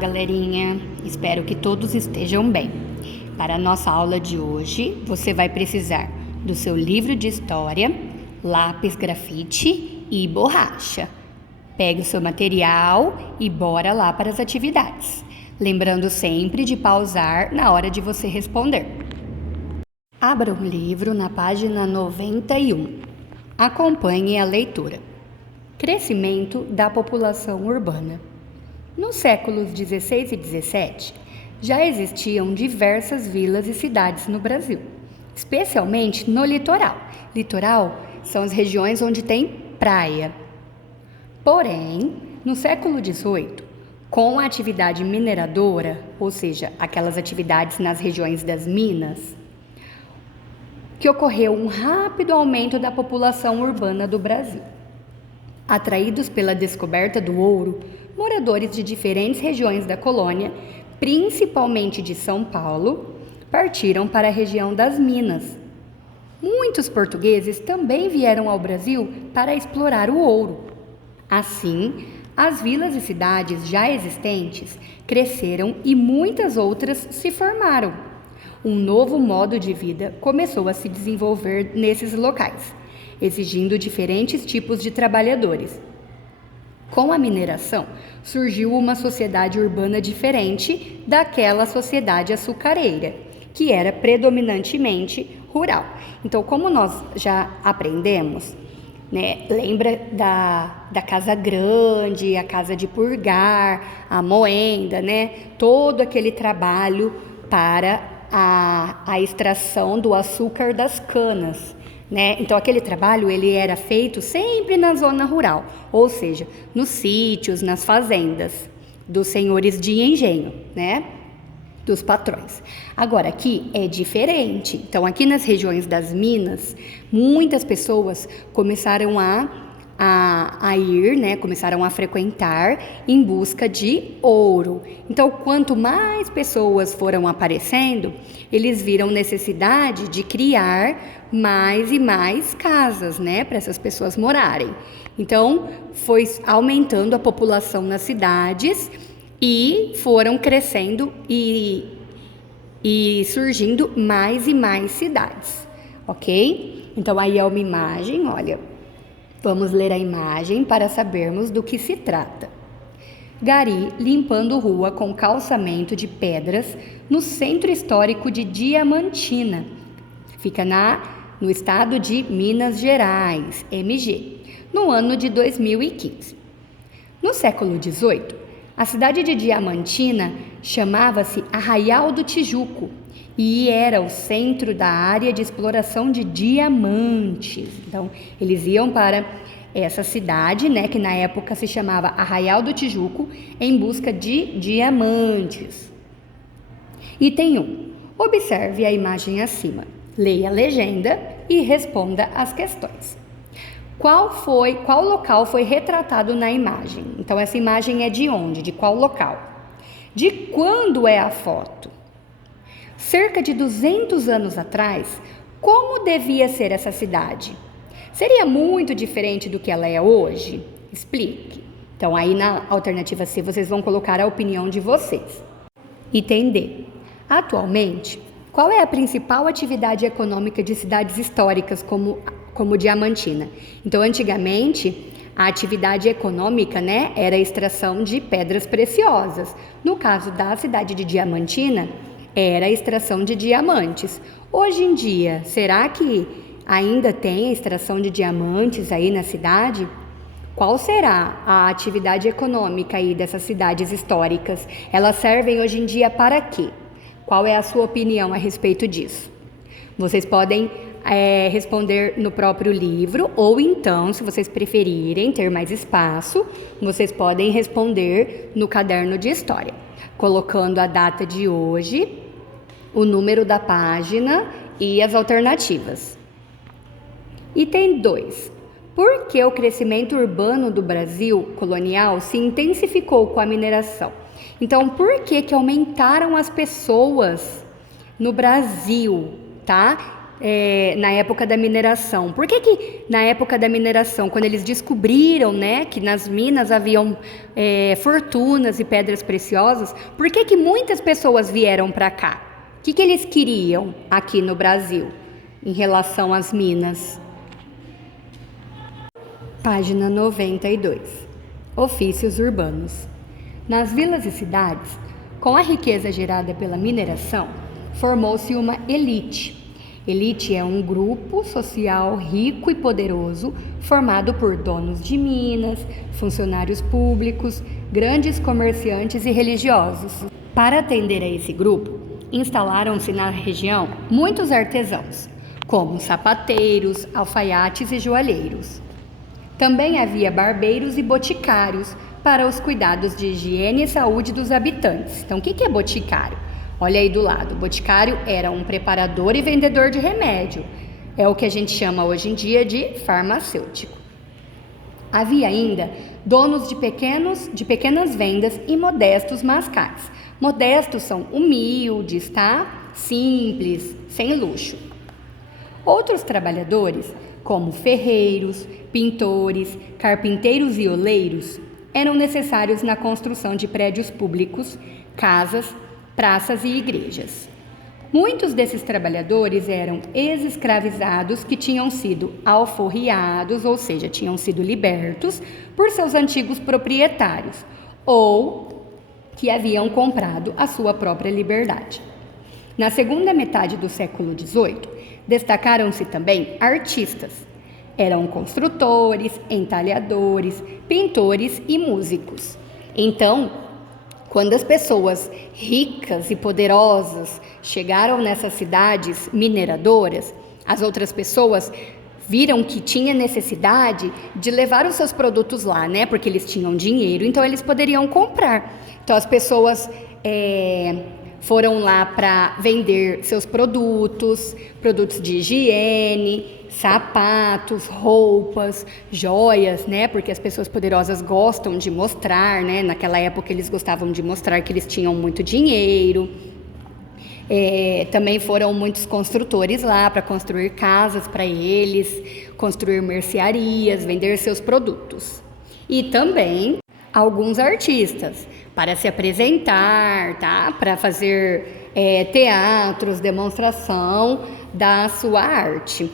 Olá, galerinha! Espero que todos estejam bem. Para a nossa aula de hoje, você vai precisar do seu livro de história, lápis grafite e borracha. Pegue o seu material e bora lá para as atividades. Lembrando sempre de pausar na hora de você responder. Abra o livro na página 91. Acompanhe a leitura. Crescimento da população urbana. Nos séculos 16 e 17, já existiam diversas vilas e cidades no Brasil, especialmente no litoral. Litoral são as regiões onde tem praia. Porém, no século 18, com a atividade mineradora, ou seja, aquelas atividades nas regiões das minas, que ocorreu um rápido aumento da população urbana do Brasil. Atraídos pela descoberta do ouro, moradores de diferentes regiões da colônia, principalmente de São Paulo, partiram para a região das Minas. Muitos portugueses também vieram ao Brasil para explorar o ouro. Assim, as vilas e cidades já existentes cresceram e muitas outras se formaram. Um novo modo de vida começou a se desenvolver nesses locais, exigindo diferentes tipos de trabalhadores. Com a mineração, surgiu uma sociedade urbana diferente daquela sociedade açucareira, que era predominantemente rural. Então, como nós já aprendemos, né, lembra da casa grande, a casa de purgar, a moenda, né, todo aquele trabalho para a extração do açúcar das canas. Né? Então, aquele trabalho ele era feito sempre na zona rural, ou seja, nos sítios, nas fazendas dos senhores de engenho, né? Dos patrões. Agora, aqui é diferente. Então, aqui nas regiões das minas, muitas pessoas começaram a ir, né? Começaram a frequentar em busca de ouro. Então, quanto mais pessoas foram aparecendo, eles viram necessidade de criar mais e mais casas, né, para essas pessoas morarem. Então, foi aumentando a população nas cidades e foram crescendo e surgindo mais e mais cidades, ok? Então, aí é uma imagem, olha, vamos ler a imagem para sabermos do que se trata. Gari limpando rua com calçamento de pedras no centro histórico de Diamantina. Fica no estado de Minas Gerais, MG, no ano de 2015. No século XVIII, a cidade de Diamantina chamava-se Arraial do Tijuco e era o centro da área de exploração de diamantes. Então, eles iam para essa cidade, né, que na época se chamava Arraial do Tijuco, em busca de diamantes. Item 1. Observe a imagem acima. Leia a legenda e responda as questões. Qual local foi retratado na imagem? Então, essa imagem é de onde? De qual local? De quando é a foto? Cerca de 200 anos atrás, como devia ser essa cidade? Seria muito diferente do que ela é hoje? Explique. Então, aí na alternativa C, vocês vão colocar a opinião de vocês. Item D. Atualmente, qual é a principal atividade econômica de cidades históricas como Diamantina? Então, antigamente, a atividade econômica, né, era a extração de pedras preciosas. No caso da cidade de Diamantina, era a extração de diamantes. Hoje em dia, será que ainda tem a extração de diamantes aí na cidade? Qual será a atividade econômica aí dessas cidades históricas? Elas servem hoje em dia para quê? Qual é a sua opinião a respeito disso? Vocês podem responder no próprio livro ou então, se vocês preferirem ter mais espaço, vocês podem responder no caderno de história, colocando a data de hoje, o número da página e as alternativas. Item 2. Por que o crescimento urbano do Brasil colonial se intensificou com a mineração? Então, por que aumentaram as pessoas no Brasil, tá? na época da mineração? Por que na época da mineração, quando eles descobriram, né, que nas minas haviam fortunas e pedras preciosas, por que muitas pessoas vieram para cá? O que eles queriam aqui no Brasil em relação às minas? Página 92. Ofícios urbanos. Nas vilas e cidades, com a riqueza gerada pela mineração, formou-se uma elite. Elite é um grupo social rico e poderoso formado por donos de minas, funcionários públicos, grandes comerciantes e religiosos. Para atender a esse grupo, instalaram-se na região muitos artesãos, como sapateiros, alfaiates e joalheiros. Também havia barbeiros e boticários para os cuidados de higiene e saúde dos habitantes. Então, o que é boticário? Olha aí do lado, o boticário era um preparador e vendedor de remédio. É o que a gente chama hoje em dia de farmacêutico. Havia ainda donos de pequenas vendas e modestos mascais. Modestos são humildes, tá? Simples, sem luxo. Outros trabalhadores, como ferreiros, pintores, carpinteiros e oleiros, eram necessários na construção de prédios públicos, casas, praças e igrejas. Muitos desses trabalhadores eram ex-escravizados que tinham sido alforriados, ou seja, tinham sido libertos por seus antigos proprietários, ou que haviam comprado a sua própria liberdade. Na segunda metade do século XVIII, destacaram-se também artistas. Eram construtores, entalhadores, pintores e músicos. Então, quando as pessoas ricas e poderosas chegaram nessas cidades mineradoras, as outras pessoas viram que tinha necessidade de levar os seus produtos lá, né? Porque eles tinham dinheiro, então eles poderiam comprar. Então as pessoas foram lá para vender seus produtos de higiene, sapatos, roupas, joias, né? Porque as pessoas poderosas gostam de mostrar, né? Naquela época eles gostavam de mostrar que eles tinham muito dinheiro. Também foram muitos construtores lá para construir casas para eles, construir mercearias, vender seus produtos. E também alguns artistas para se apresentar, tá? Para fazer teatros, demonstração da sua arte.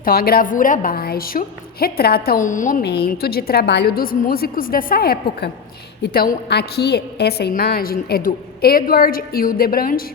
Então, a gravura abaixo retrata um momento de trabalho dos músicos dessa época. Então, aqui, essa imagem é do Edward Hildebrand.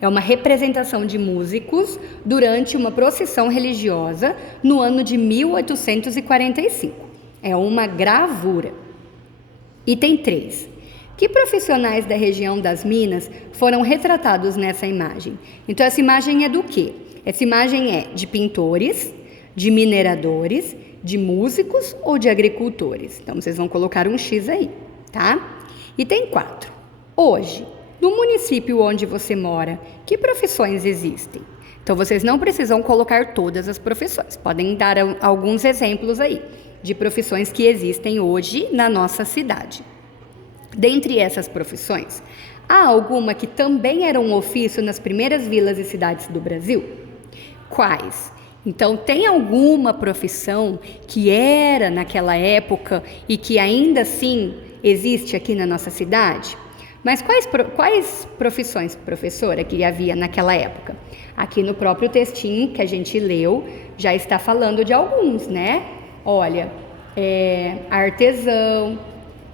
É uma representação de músicos durante uma procissão religiosa no ano de 1845. É uma gravura. Item 3. Que profissionais da região das Minas foram retratados nessa imagem? Então, essa imagem é do quê? Essa imagem é de pintores, de mineradores, de músicos ou de agricultores? Então, vocês vão colocar um X aí, tá? Item 4. Hoje, no município onde você mora, que profissões existem? Então, vocês não precisam colocar todas as profissões. Podem dar alguns exemplos aí de profissões que existem hoje na nossa cidade. Dentre essas profissões, há alguma que também era um ofício nas primeiras vilas e cidades do Brasil? Quais? Então, tem alguma profissão que era naquela época e que ainda assim existe aqui na nossa cidade? Mas quais profissões, professora, que havia naquela época? Aqui no próprio textinho que a gente leu, já está falando de alguns, né? Olha, artesão,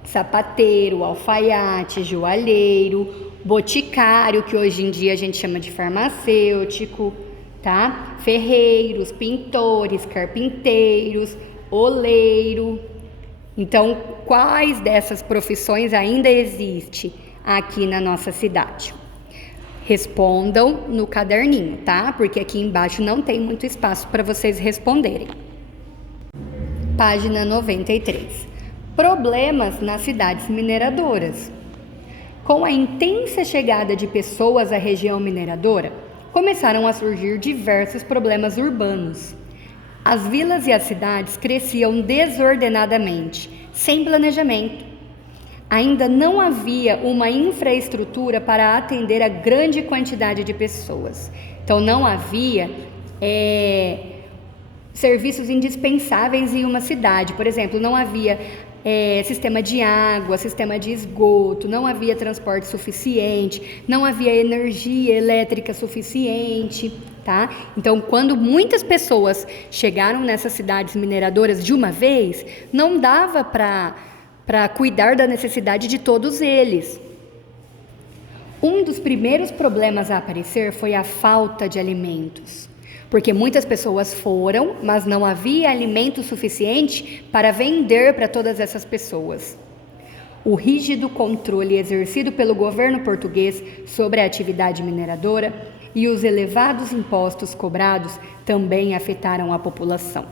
sapateiro, alfaiate, joalheiro, boticário, que hoje em dia a gente chama de farmacêutico, tá? Ferreiros, pintores, carpinteiros, oleiro. Então, quais dessas profissões ainda existem aqui na nossa cidade? Respondam no caderninho, tá? Porque aqui embaixo não tem muito espaço para vocês responderem. Página 93. Problemas nas cidades mineradoras. Com a intensa chegada de pessoas à região mineradora, começaram a surgir diversos problemas urbanos. As vilas e as cidades cresciam desordenadamente, sem planejamento. ainda não havia uma infraestrutura para atender a grande quantidade de pessoas. Então, não havia serviços indispensáveis em uma cidade. Por exemplo, não havia sistema de água, sistema de esgoto, não havia transporte suficiente, não havia energia elétrica suficiente, tá? Então, quando muitas pessoas chegaram nessas cidades mineradoras de uma vez, não dava para cuidar da necessidade de todos eles. Um dos primeiros problemas a aparecer foi a falta de alimentos. Porque muitas pessoas foram, mas não havia alimento suficiente para vender para todas essas pessoas. O rígido controle exercido pelo governo português sobre a atividade mineradora e os elevados impostos cobrados também afetaram a população.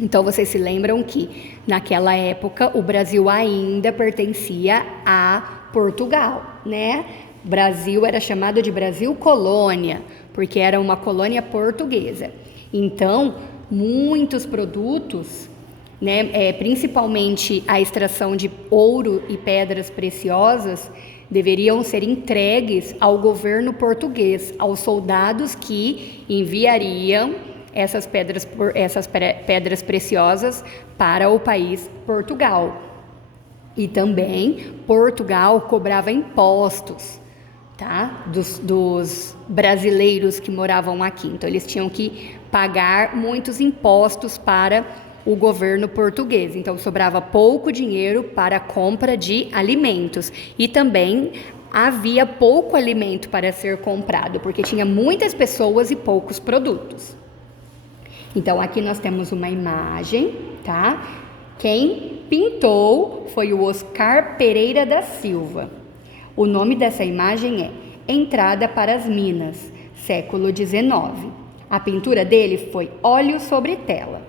Então, vocês se lembram que, naquela época, o Brasil ainda pertencia a Portugal, né? O Brasil era chamado de Brasil Colônia, porque era uma colônia portuguesa. Então, muitos produtos, né, principalmente a extração de ouro e pedras preciosas, deveriam ser entregues ao governo português, aos soldados que enviariam essas pedras preciosas para o país Portugal. E também Portugal cobrava impostos, tá? Dos brasileiros que moravam aqui. Então, eles tinham que pagar muitos impostos para o governo português. Então, sobrava pouco dinheiro para a compra de alimentos. E também havia pouco alimento para ser comprado, porque tinha muitas pessoas e poucos produtos. Então, aqui nós temos uma imagem, tá? Quem pintou foi o Oscar Pereira da Silva. O nome dessa imagem é Entrada para as Minas, século XIX. A pintura dele foi óleo sobre tela.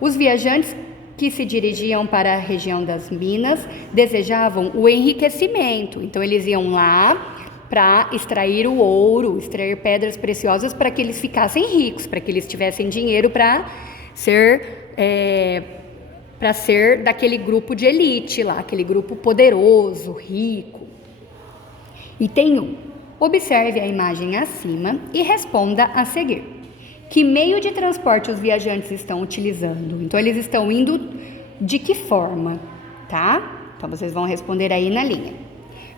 Os viajantes que se dirigiam para a região das Minas desejavam o enriquecimento. Então, eles iam lá para extrair o ouro, extrair pedras preciosas para que eles ficassem ricos, para que eles tivessem dinheiro para ser daquele grupo de elite lá, aquele grupo poderoso, rico. Item 1. Observe a imagem acima e responda a seguir. Que meio de transporte os viajantes estão utilizando? Então, eles estão indo de que forma, tá? Então, vocês vão responder aí na linha.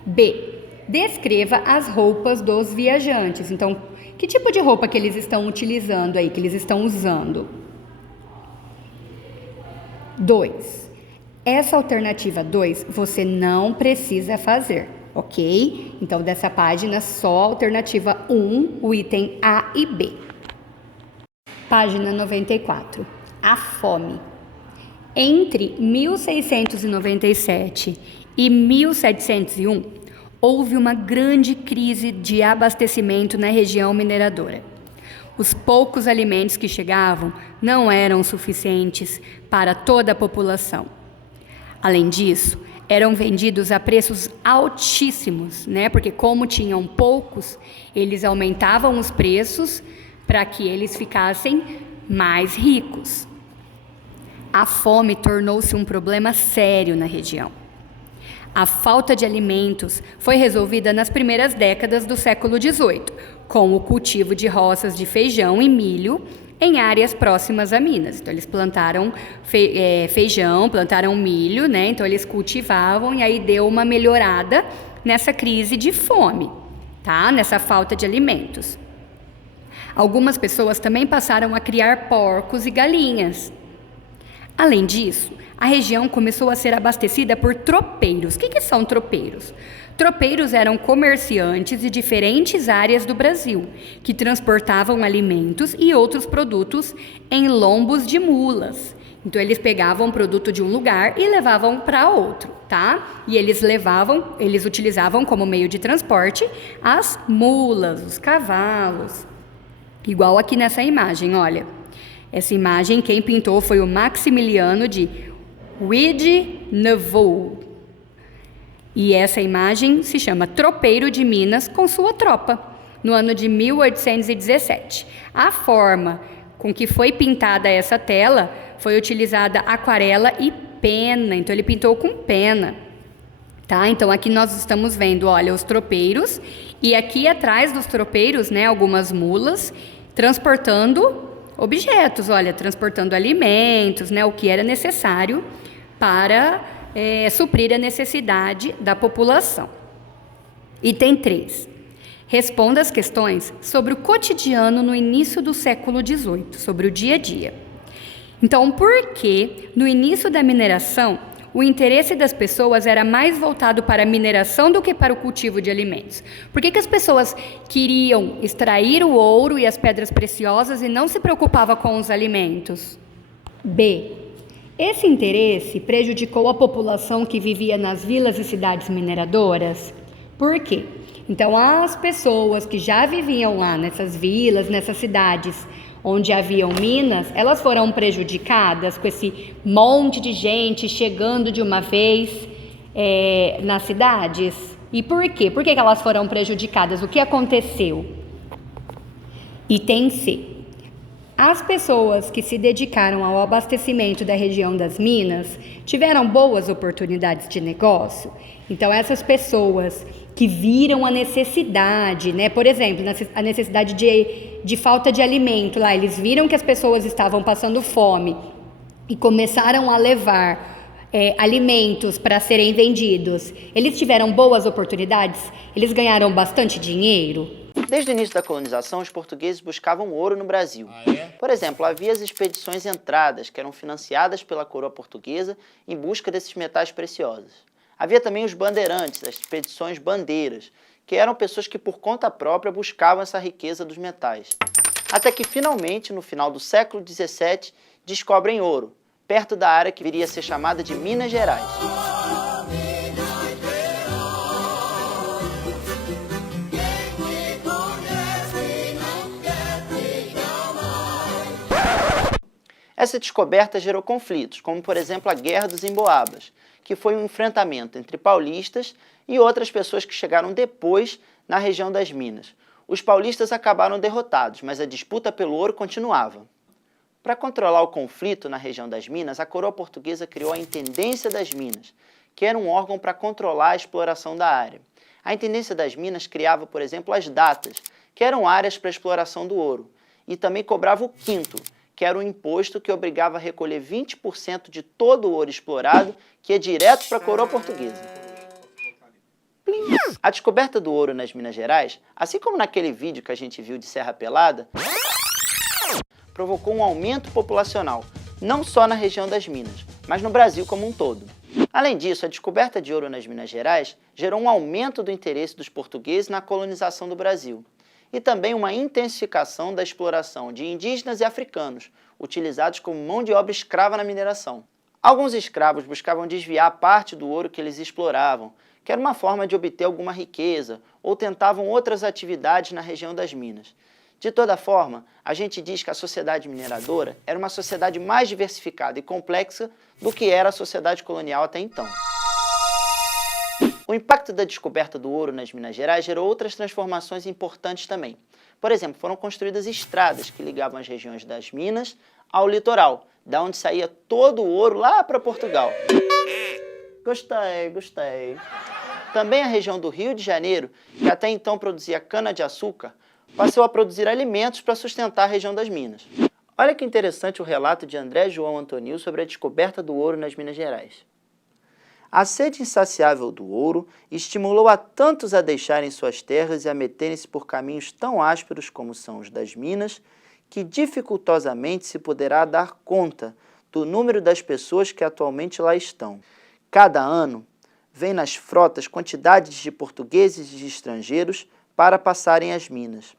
B. Descreva as roupas dos viajantes. Então, que tipo de roupa que eles estão utilizando aí, que eles estão usando? 2. Essa alternativa 2 você não precisa fazer, ok? Então, dessa página, só a alternativa 1, o item A e B. Página 94. A fome. Entre 1697 e 1701, houve uma grande crise de abastecimento na região mineradora. Os poucos alimentos que chegavam não eram suficientes para toda a população. Além disso, eram vendidos a preços altíssimos, né? Porque como tinham poucos, eles aumentavam os preços para que eles ficassem mais ricos. A fome tornou-se um problema sério na região. A falta de alimentos foi resolvida nas primeiras décadas do século XVIII, com o cultivo de roças de feijão e milho em áreas próximas a Minas. Então, eles plantaram feijão, plantaram milho, né? Então, eles cultivavam e aí deu uma melhorada nessa crise de fome, tá? Nessa falta de alimentos. Algumas pessoas também passaram a criar porcos e galinhas. Além disso, a região começou a ser abastecida por tropeiros. O que são tropeiros? Tropeiros eram comerciantes de diferentes áreas do Brasil, que transportavam alimentos e outros produtos em lombos de mulas. Então, eles pegavam produto de um lugar e levavam para outro, tá? E eles utilizavam como meio de transporte as mulas, os cavalos. Igual aqui nessa imagem, olha. Essa imagem, quem pintou foi o Maximiliano de Wiedeneuve. E essa imagem se chama Tropeiro de Minas com sua tropa, no ano de 1817. A forma com que foi pintada essa tela foi utilizada aquarela e pena, então ele pintou com pena. Tá? Então aqui nós estamos vendo, olha, os tropeiros e aqui atrás dos tropeiros, né, algumas mulas transportando objetos, olha, transportando alimentos, né, o que era necessário para suprir a necessidade da população. Item 3. Responda as questões sobre o cotidiano no início do século XVIII, sobre o dia a dia. Então, por que no início da mineração o interesse das pessoas era mais voltado para a mineração do que para o cultivo de alimentos? Por que as pessoas queriam extrair o ouro e as pedras preciosas e não se preocupavam com os alimentos? B. Esse interesse prejudicou a população que vivia nas vilas e cidades mineradoras? Por quê? Então, as pessoas que já viviam lá nessas vilas, nessas cidades onde haviam minas, elas foram prejudicadas com esse monte de gente chegando de uma vez nas cidades? E por quê? Por que elas foram prejudicadas? O que aconteceu? Item C. As pessoas que se dedicaram ao abastecimento da região das minas tiveram boas oportunidades de negócio? Então, essas pessoas que viram a necessidade, né? Por exemplo, a necessidade de falta de alimento lá, eles viram que as pessoas estavam passando fome e começaram a levar alimentos para serem vendidos. Eles tiveram boas oportunidades? Eles ganharam bastante dinheiro? Desde o início da colonização, os portugueses buscavam ouro no Brasil. Por exemplo, havia as expedições entradas, que eram financiadas pela coroa portuguesa em busca desses metais preciosos. Havia também os bandeirantes, as expedições bandeiras, que eram pessoas que por conta própria buscavam essa riqueza dos metais. Até que finalmente, no final do século XVII, descobrem ouro, perto da área que viria a ser chamada de Minas Gerais. Essa descoberta gerou conflitos, como por exemplo a Guerra dos Emboabas, que foi um enfrentamento entre paulistas e outras pessoas que chegaram depois na região das minas. Os paulistas acabaram derrotados, mas a disputa pelo ouro continuava. Para controlar o conflito na região das minas, a coroa portuguesa criou a Intendência das Minas, que era um órgão para controlar a exploração da área. A Intendência das Minas criava, por exemplo, as datas, que eram áreas para a exploração do ouro, e também cobrava o quinto, que era um imposto que obrigava a recolher 20% de todo o ouro explorado, que ia direto para a coroa portuguesa. A descoberta do ouro nas Minas Gerais, assim como naquele vídeo que a gente viu de Serra Pelada, provocou um aumento populacional, não só na região das minas, mas no Brasil como um todo. Além disso, a descoberta de ouro nas Minas Gerais gerou um aumento do interesse dos portugueses na colonização do Brasil, e também uma intensificação da exploração de indígenas e africanos, utilizados como mão de obra escrava na mineração. Alguns escravos buscavam desviar parte do ouro que eles exploravam, que era uma forma de obter alguma riqueza, ou tentavam outras atividades na região das minas. De toda forma, a gente diz que a sociedade mineradora era uma sociedade mais diversificada e complexa do que era a sociedade colonial até então. O impacto da descoberta do ouro nas Minas Gerais gerou outras transformações importantes também. Por exemplo, foram construídas estradas que ligavam as regiões das minas ao litoral, da onde saía todo o ouro lá para Portugal. Gostei. Também a região do Rio de Janeiro, que até então produzia cana-de-açúcar, passou a produzir alimentos para sustentar a região das minas. Olha que interessante o relato de André João Antonil sobre a descoberta do ouro nas Minas Gerais. A sede insaciável do ouro estimulou a tantos a deixarem suas terras e a meterem-se por caminhos tão ásperos como são os das minas, que dificultosamente se poderá dar conta do número das pessoas que atualmente lá estão. Cada ano, vêm nas frotas quantidades de portugueses e de estrangeiros para passarem as minas.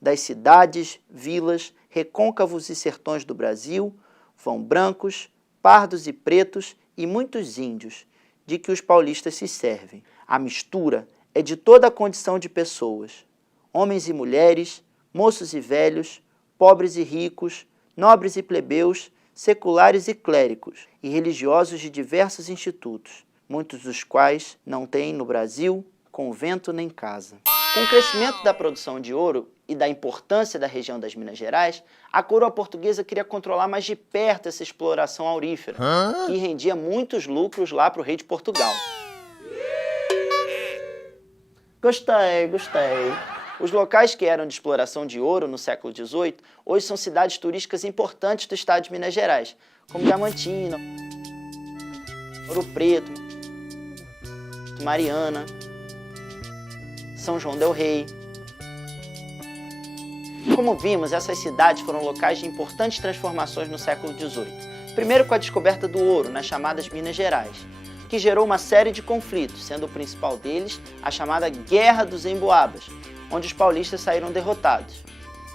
Das cidades, vilas, recôncavos e sertões do Brasil, vão brancos, pardos e pretos e muitos índios, de que os paulistas se servem. A mistura é de toda a condição de pessoas, homens e mulheres, moços e velhos, pobres e ricos, nobres e plebeus, seculares e clérigos, e religiosos de diversos institutos, muitos dos quais não têm no Brasil convento nem casa. Com o crescimento da produção de ouro e da importância da região das Minas Gerais, a coroa portuguesa queria controlar mais de perto essa exploração aurífera, que rendia muitos lucros lá para o rei de Portugal. Gostei, gostei. Os locais que eram de exploração de ouro no século XVIII, hoje são cidades turísticas importantes do estado de Minas Gerais, como Diamantina, Ouro Preto, Mariana, São João del Rei. Como vimos, essas cidades foram locais de importantes transformações no século XVIII. Primeiro com a descoberta do ouro nas chamadas Minas Gerais, que gerou uma série de conflitos, sendo o principal deles a chamada Guerra dos Emboabas, onde os paulistas saíram derrotados.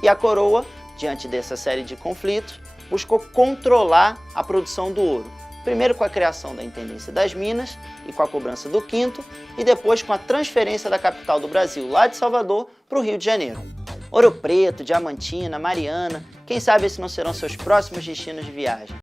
E a coroa, diante dessa série de conflitos, buscou controlar a produção do ouro, primeiro com a criação da Intendência das Minas e com a cobrança do quinto, e depois com a transferência da capital do Brasil, lá de Salvador, para o Rio de Janeiro. Ouro Preto, Diamantina, Mariana, quem sabe esses não serão seus próximos destinos de viagem.